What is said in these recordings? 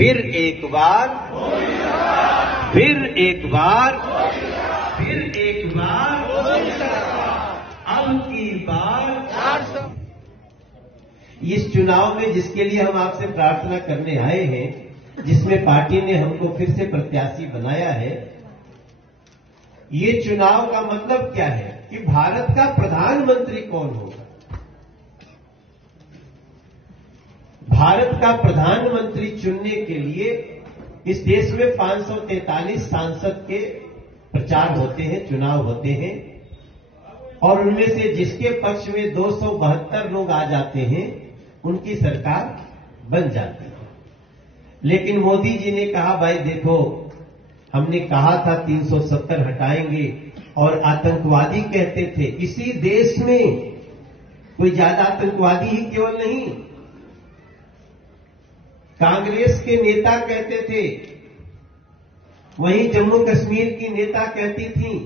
फिर एक बार, फिर एक बार, फिर एक बार, अब की बार 400। इस चुनाव में जिसके लिए हम आपसे प्रार्थना करने आए हैं, जिसमें पार्टी ने हमको फिर से प्रत्याशी बनाया है, ये चुनाव का मतलब क्या है कि भारत का प्रधानमंत्री कौन होगा। भारत का प्रधानमंत्री चुनने के लिए इस देश में 543 सांसद के प्रचार होते हैं, चुनाव होते हैं, और उनमें से जिसके पक्ष में 272 लोग आ जाते हैं उनकी सरकार बन जाती है। लेकिन मोदी जी ने कहा, भाई देखो, हमने कहा था 370 हटाएंगे, और आतंकवादी कहते थे। इसी देश में कोई ज्यादा आतंकवादी ही केवल नहीं, कांग्रेस के नेता कहते थे, वहीं जम्मू कश्मीर की नेता कहती थी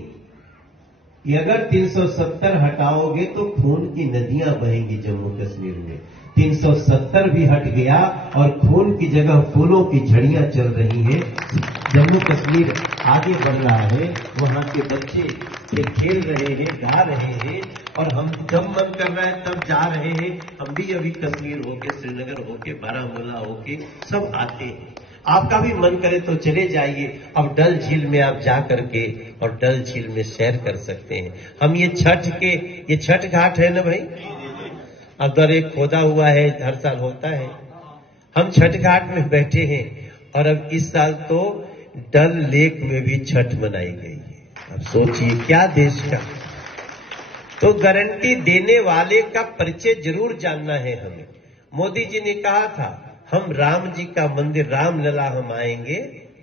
कि अगर 370 हटाओगे तो खून की नदियां बहेंगी जम्मू कश्मीर में। 370 भी हट गया और खून की जगह फूलों की झड़ियां चल रही हैं। जम्मू कश्मीर आगे बढ़ रहा है, वहां के बच्चे खेल रहे हैं, गा रहे हैं, और हम जब मन कर रहा है तब जा रहे हैं। हम भी अभी कश्मीर होके, श्रीनगर होके, बारामूला होके सब आते हैं। आपका भी मन करे तो चले जाइए। अब डल झील में आप जा करके और डल झील में सैर कर सकते हैं। हम ये छठ घाट है ना भाई, अगर एक खोदा हुआ है, हर साल होता है। हम छठ घाट में बैठे हैं, और अब इस साल तो डल लेक में भी छठ मनाई गई है। अब सोचिए क्या देश का। तो गारंटी देने वाले का परिचय जरूर जानना है हमें। मोदी जी ने कहा था, हम राम जी का मंदिर, रामलला हम आएंगे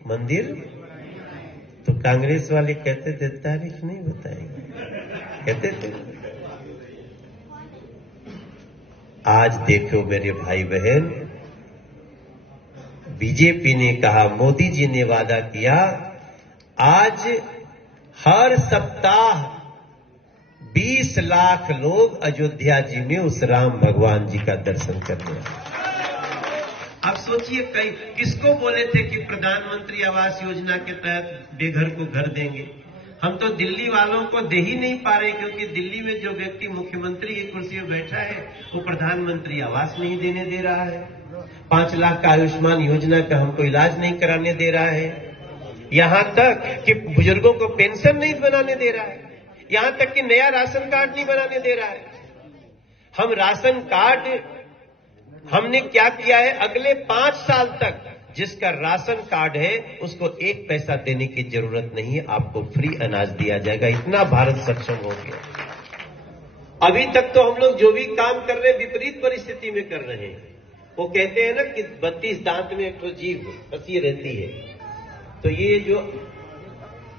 मंदिर। तो कांग्रेस वाले कहते थे तारीख नहीं बताएंगे, कहते थे। आज देखो मेरे भाई बहन, बीजेपी ने कहा, मोदी जी ने वादा किया, आज हर सप्ताह 20 लाख लोग अयोध्या जी में उस राम भगवान जी का दर्शन करने आए। अब सोचिए, किसको बोले थे कि प्रधानमंत्री आवास योजना के तहत बेघर को घर देंगे। हम तो दिल्ली वालों को दे ही नहीं पा रहे, क्योंकि दिल्ली में जो व्यक्ति मुख्यमंत्री की कुर्सी में बैठा है वो प्रधानमंत्री आवास नहीं देने दे रहा है। 5 लाख का आयुष्मान योजना का हमको इलाज नहीं कराने दे रहा है। यहां तक कि बुजुर्गों को पेंशन नहीं बनाने दे रहा है। यहां तक कि नया राशन कार्ड नहीं बनाने दे रहा है। हम राशन कार्ड, हमने क्या किया है, अगले 5 साल तक जिसका राशन कार्ड है उसको 1 पैसा देने की जरूरत नहीं है, आपको फ्री अनाज दिया जाएगा। इतना भारत सक्षम हो गया। अभी तक तो हम लोग जो भी काम कर रहे हैं विपरीत परिस्थिति में कर रहे हैं। वो कहते हैं ना कि 32 दांत में एक तो जीभ फंसी रहती है। तो ये जो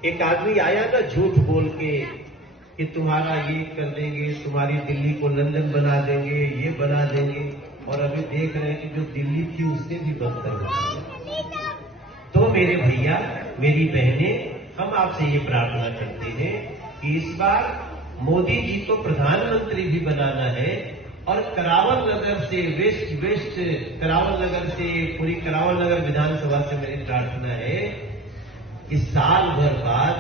एक आदमी आया ना झूठ बोल के कि तुम्हारा ये कर देंगे, तुम्हारी दिल्ली को लंदन बना देंगे, ये बना देंगे, और अभी देख रहे हैं कि जो दिल्ली थी उससे भी बदतर है। तो मेरे भैया, मेरी बहनें, हम आपसे ये प्रार्थना करते हैं कि इस बार मोदी जी को प्रधानमंत्री भी बनाना है, और करावल नगर से वेस्ट करावल नगर से पूरी करावल नगर विधानसभा से मेरी प्रार्थना है कि साल भर बाद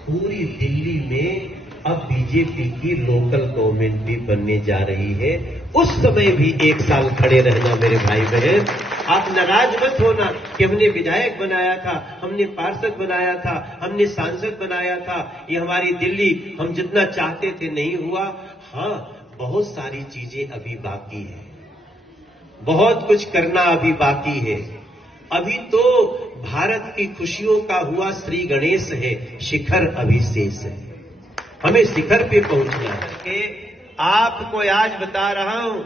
पूरी दिल्ली में अब बीजेपी की लोकल गवर्नमेंट भी बनने जा रही है। उस समय भी 1 साल खड़े रहना मेरे भाई बहन। आप नाराज मत होना कि हमने विधायक बनाया था, हमने पार्षद बनाया था, हमने सांसद बनाया था, ये हमारी दिल्ली हम जितना चाहते थे नहीं हुआ। हाँ, बहुत सारी चीजें अभी बाकी है, बहुत कुछ करना अभी बाकी है। अभी तो भारत की खुशियों का हुआ श्री गणेश है, शिखर अभी शेष है। हमें शिखर पे पहुंचना है। आपको आज बता रहा हूं,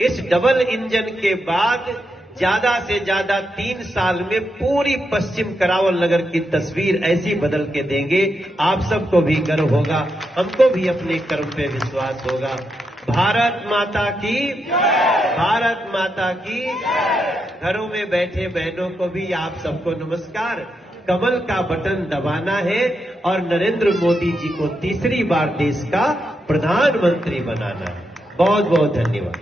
इस डबल इंजन के बाद ज्यादा से ज्यादा 3 साल में पूरी पश्चिम करावल नगर की तस्वीर ऐसी बदल के देंगे, आप सबको भी गर्व होगा, हमको भी अपने कर्म पे विश्वास होगा। भारत माता की, भारत माता की। घरों में बैठे बहनों को भी आप सबको नमस्कार। कमल का बटन दबाना है और नरेंद्र मोदी जी को तीसरी बार देश का प्रधानमंत्री बनाना है। बहुत बहुत धन्यवाद।